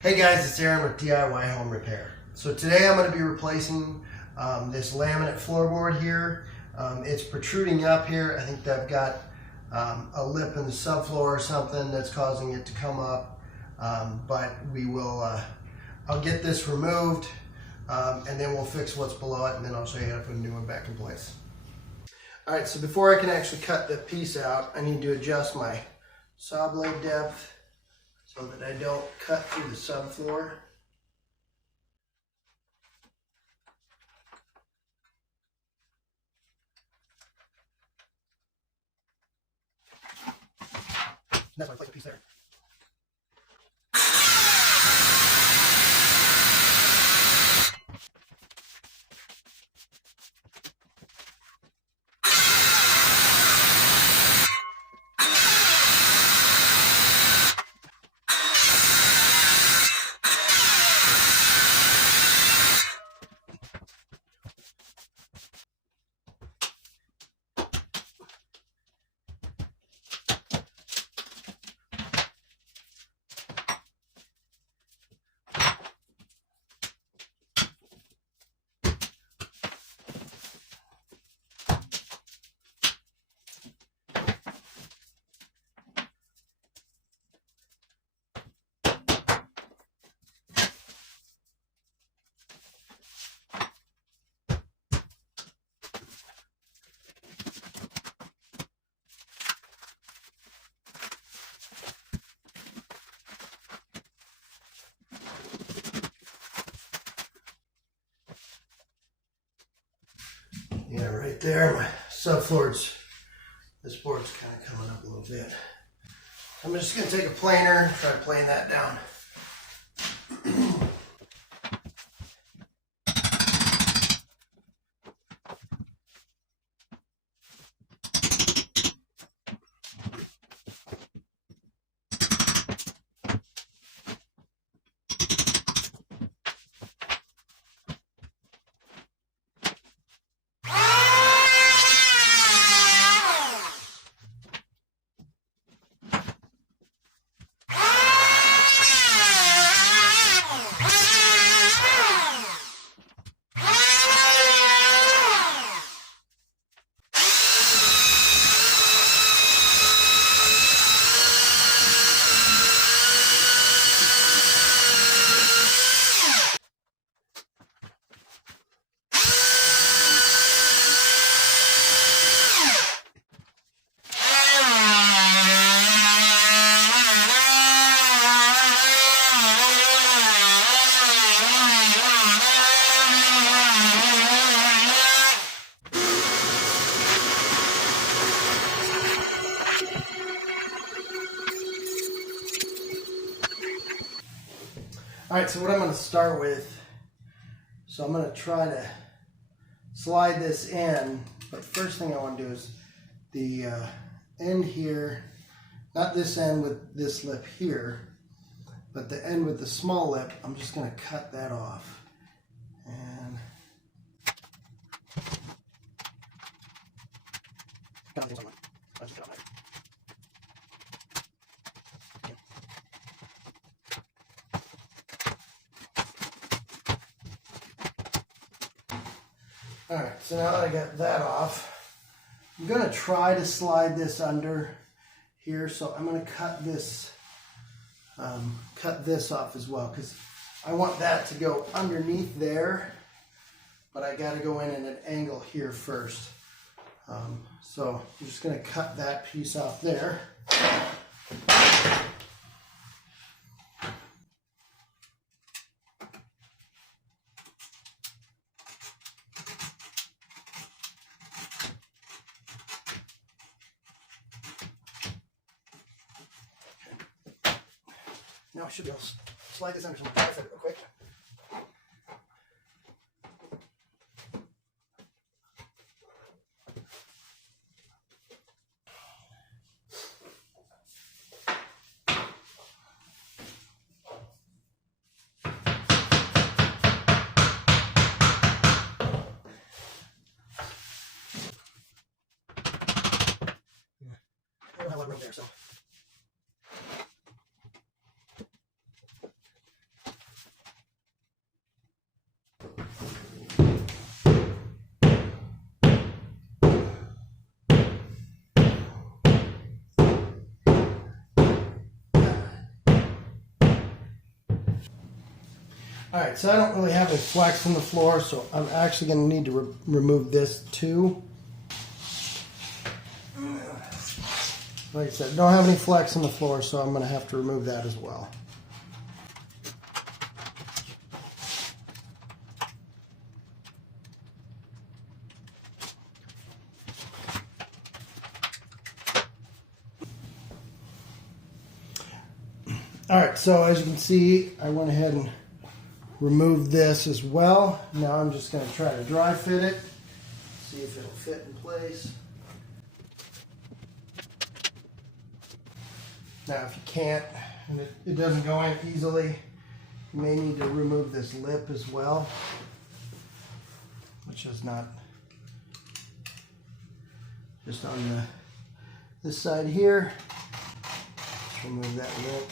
Hey guys, it's Aaron with DIY Home Repair. So today I'm going to be replacing this laminate floorboard here. It's protruding up here. I think they've got a lip in the subfloor or something that's causing it to come up. But we will, I'll get this removed and then we'll fix what's below it, and then I'll show you how to put a new one back in place. Alright, so before I can actually cut the piece out, I need to adjust my saw blade depth so that I don't cut through the subfloor. That's why I place a piece there. Yeah, right there, my subfloor's, this board's kind of coming up a little bit. I'm just going to take a planer and try to plane that down. Alright, so what I'm going to start with, so I'm going to try to slide this in, but first thing I want to do is the end here, not this end with this lip here, but the end with the small lip, I'm just going to cut that off. And alright, so now that I got that off, I'm going to try to slide this under here, so I'm going to cut this off as well, because I want that to go underneath there, but I got to go in at an angle here first. So I'm just going to cut that piece off there. Now I should be able to slide this under some plywood real quick. I don't have a lot of room there, so. All right, so I don't really have any flex in the floor, so I'm actually going to need to remove this too. Like I said, don't have any flex in the floor, so I'm going to have to remove that as well. All right, so as you can see, I went ahead and removed this as well. Now I'm just going to try to dry fit it, see if it'll fit in place. Now if you can't, and it doesn't go in easily, you may need to remove this lip as well, which is not just on this side here. Just remove that lip.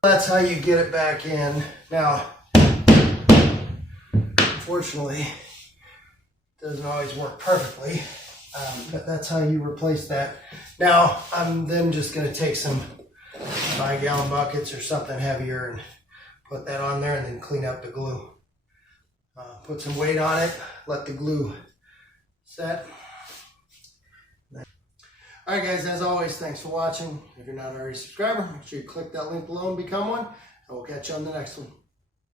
That's how you get it back in. Now, unfortunately, it doesn't always work perfectly, but that's how you replace that. Now, I'm then just going to take some 5-gallon buckets or something heavier and put that on there and then clean up the glue. Put some weight on it, let the glue set. Alright guys, as always, thanks for watching. If you're not already a subscriber, make sure you click that link below and become one. And we'll catch you on the next one.